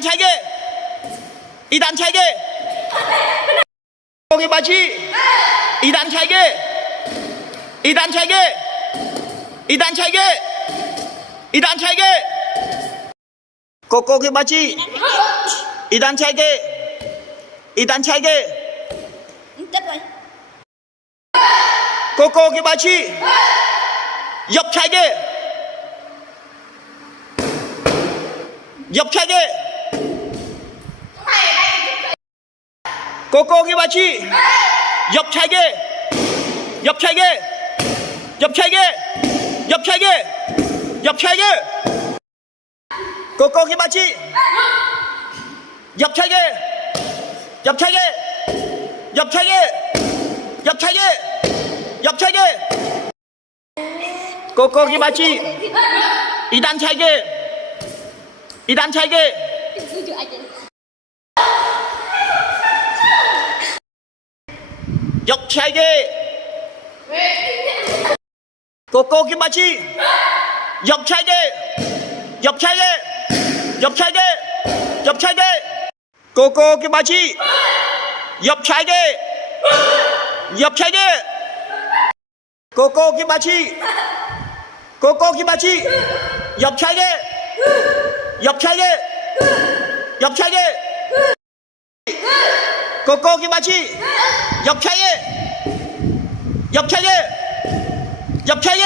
2단 차게 2단 차게 고기 맞이 2단 차게 2단 차게 2단 차게 2단 차게 고기 맞이 2단 차게 2단 차게 고기 맞이 옆차게 옆차게 고기 맞이 옆차게 옆차게 옆차게 옆차게 옆차게 고기 맞이 옆차게 옆차게 옆차게 옆차게 옆차게 고기 맞이 2단 차게 2단 차게 옆차게 고기 맞이 옆차게 옆차게 옆차게 옆차게 고기 맞이 옆차게 옆차게 고기 맞이 고기 맞이 옆차게 옆차게 옆차게 고기 맞이 옆차게 옆차게 옆차게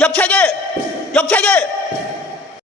옆차게 옆차게